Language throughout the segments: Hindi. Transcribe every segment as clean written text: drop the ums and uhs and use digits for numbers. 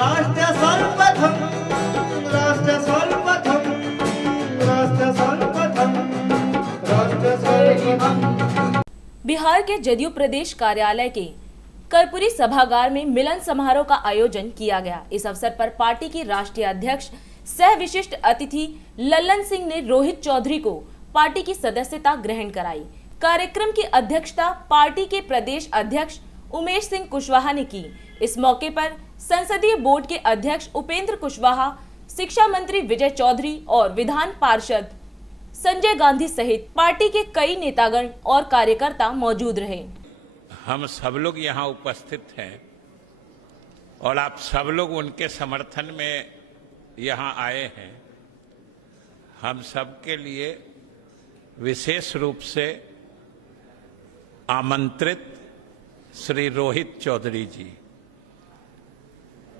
राष्ट्र सर्वप्रथम राष्ट्र सर्वप्रथम राष्ट्र सर्वप्रथम राष्ट्र सर्वप्रथम। बिहार के जदयू प्रदेश कार्यालय के कर्पूरी सभागार में मिलन समारोह का आयोजन किया गया। इस अवसर पर पार्टी की राष्ट्रीय अध्यक्ष सह विशिष्ट अतिथि लल्लन सिंह ने रोहित चौधरी को पार्टी की सदस्यता ग्रहण कराई। कार्यक्रम की अध्यक्षता पार्टी के प्रदेश अध्यक्ष उमेश सिंह कुशवाहा ने की। इस मौके पर संसदीय बोर्ड के अध्यक्ष उपेंद्र कुशवाहा, शिक्षा मंत्री विजय चौधरी और विधान पार्षद संजय गांधी सहित पार्टी के कई नेतागण और कार्यकर्ता मौजूद रहे। हम सब लोग यहाँ उपस्थित हैं और आप सब लोग उनके समर्थन में यहाँ आए हैं। हम सब के लिए विशेष रूप से आमंत्रित श्री रोहित चौधरी जी,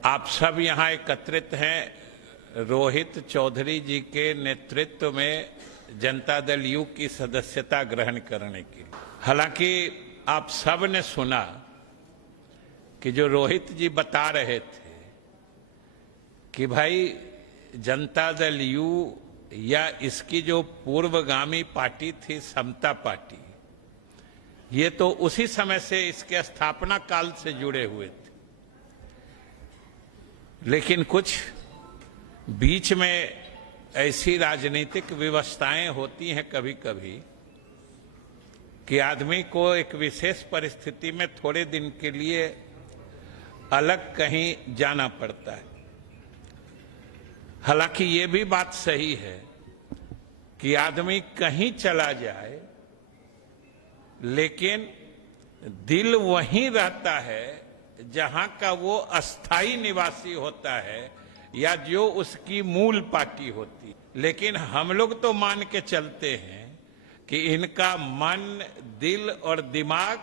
आप सब यहाँ एकत्रित हैं रोहित चौधरी जी के नेतृत्व में जनता दल यू की सदस्यता ग्रहण करने की। हालांकि आप सब ने सुना कि जो रोहित जी बता रहे थे कि भाई जनता दल यू या इसकी जो पूर्वगामी पार्टी थी समता पार्टी, ये तो उसी समय से इसके स्थापना काल से जुड़े हुए थे, लेकिन कुछ बीच में ऐसी राजनीतिक व्यवस्थाएं होती हैं कभी कभी कि आदमी को एक विशेष परिस्थिति में थोड़े दिन के लिए अलग कहीं जाना पड़ता है। हालांकि ये भी बात सही है कि आदमी कहीं चला जाए लेकिन दिल वहीं रहता है जहां का वो अस्थाई निवासी होता है या जो उसकी मूल पार्टी होती है। लेकिन हम लोग तो मान के चलते हैं कि इनका मन, दिल और दिमाग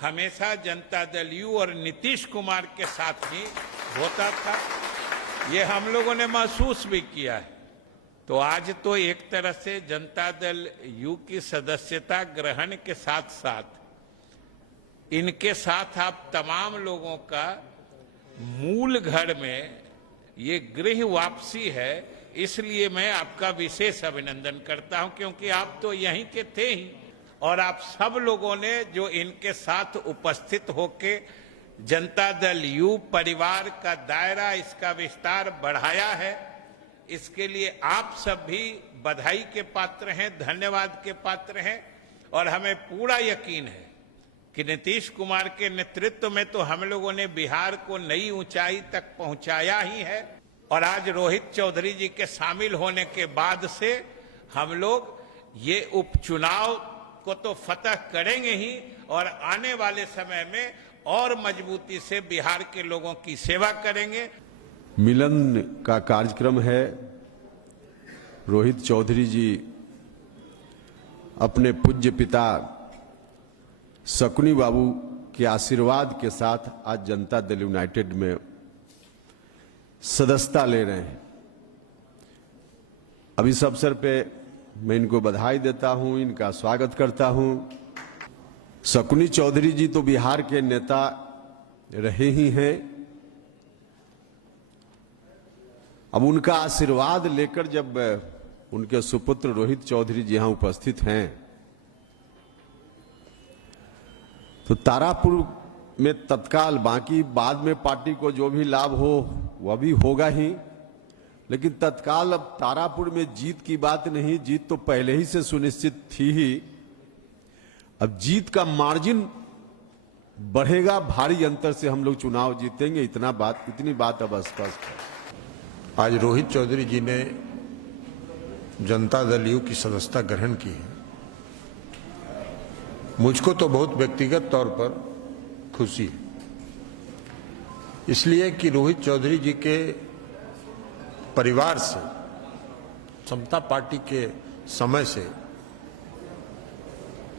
हमेशा जनता दल यू और नीतीश कुमार के साथ ही होता था। ये हम लोगों ने महसूस भी किया है। तो आज तो एक तरह से जनता दल यू की सदस्यता ग्रहण के साथ साथ इनके साथ आप तमाम लोगों का मूल घर में ये गृह वापसी है, इसलिए मैं आपका विशेष अभिनंदन करता हूं, क्योंकि आप तो यहीं के थे ही और आप सब लोगों ने जो इनके साथ उपस्थित होके जनता दल यू परिवार का दायरा, इसका विस्तार बढ़ाया है, इसके लिए आप सब भी बधाई के पात्र हैं, धन्यवाद के पात्र हैं। और हमें पूरा यकीन है कि नीतीश कुमार के नेतृत्व में तो हम लोगों ने बिहार को नई ऊंचाई तक पहुंचाया ही है और आज रोहित चौधरी जी के शामिल होने के बाद से हम लोग ये उपचुनाव को तो फतह करेंगे ही और आने वाले समय में और मजबूती से बिहार के लोगों की सेवा करेंगे। मिलन का कार्यक्रम है। रोहित चौधरी जी अपने पूज्य पिता शकुनी बाबू के आशीर्वाद के साथ आज जनता दल यूनाइटेड में सदस्यता ले रहे हैं। अब इस अवसर पे मैं इनको बधाई देता हूं, इनका स्वागत करता हूं। शकुनी चौधरी जी तो बिहार के नेता रहे ही हैं। अब उनका आशीर्वाद लेकर जब उनके सुपुत्र रोहित चौधरी जी यहां उपस्थित हैं तो तारापुर में तत्काल, बाकी बाद में पार्टी को जो भी लाभ हो वह भी होगा ही, लेकिन तत्काल अब तारापुर में जीत की बात नहीं, जीत तो पहले ही से सुनिश्चित थी ही। अब जीत का मार्जिन बढ़ेगा, भारी अंतर से हम लोग चुनाव जीतेंगे, इतनी बात अब स्पष्ट है। आज रोहित चौधरी जी ने जनता दल यू की सदस्यता ग्रहण की है। मुझको तो बहुत व्यक्तिगत तौर पर खुशी है, इसलिए कि रोहित चौधरी जी के परिवार से, समता पार्टी के समय से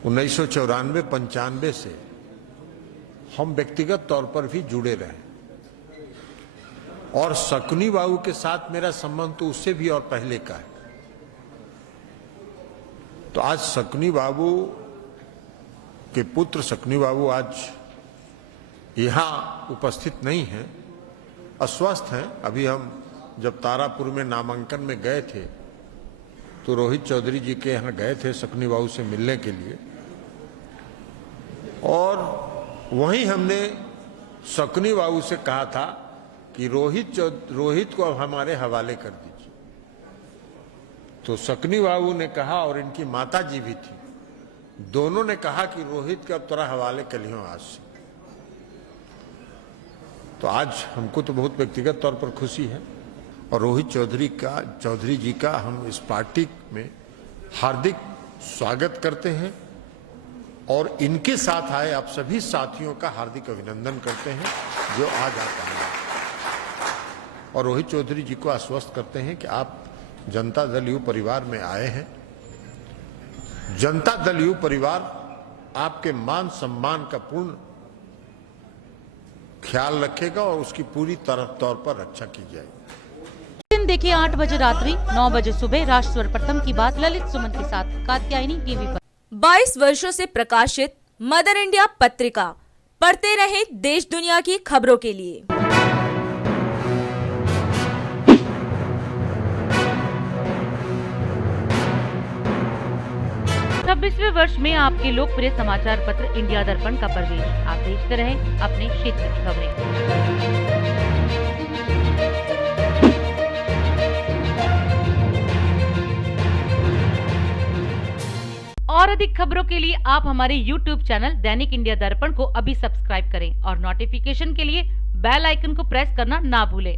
1994-95 से हम व्यक्तिगत तौर पर भी जुड़े रहे और शकुनी बाबू के साथ मेरा संबंध तो उससे भी और पहले का है। तो आज शकुनी बाबू के पुत्र शकुनी बाबू आज यहां उपस्थित नहीं हैं अस्वस्थ हैं। अभी हम जब तारापुर में नामांकन में गए थे तो रोहित चौधरी जी के यहाँ गए थे सकनी बाबू से मिलने के लिए, और वहीं हमने सकनी बाबू से कहा था कि रोहित को अब हमारे हवाले कर दीजिए। तो सकनी बाबू ने कहा और इनकी माता जी भी थी, दोनों ने कहा कि रोहित का अब तोरा हवाले कर लियो आज से। तो आज हमको तो बहुत व्यक्तिगत तौर पर खुशी है, और रोहित चौधरी जी का हम इस पार्टी में हार्दिक स्वागत करते हैं, और इनके साथ आए आप सभी साथियों का हार्दिक अभिनंदन करते हैं जो आज आप आए हैं। और रोहित चौधरी जी को आश्वस्त करते हैं कि आप जनता दल यू परिवार में आए हैं। जनता दल यू परिवार आपके मान सम्मान का पूर्ण ख्याल रखेगा और उसकी पूरी तौर पर रक्षा की जाएगी। दिन देखिए 8 बजे रात्रि 9 बजे सुबह राष्ट्र प्रथम की बात ललित सुमन के साथ कात्यायनी टीवी पर। 22 वर्षों से प्रकाशित मदर इंडिया पत्रिका, पढ़ते रहे देश दुनिया की खबरों के लिए। 26वें वर्ष में आपके लोकप्रिय समाचार पत्र इंडिया दर्पण का प्रवेश। आप देखते रहें अपने क्षेत्र की खबरें। और अधिक खबरों के लिए आप हमारे YouTube चैनल दैनिक इंडिया दर्पण को अभी सब्सक्राइब करें और नोटिफिकेशन के लिए बेल आइकन को प्रेस करना ना भूलें।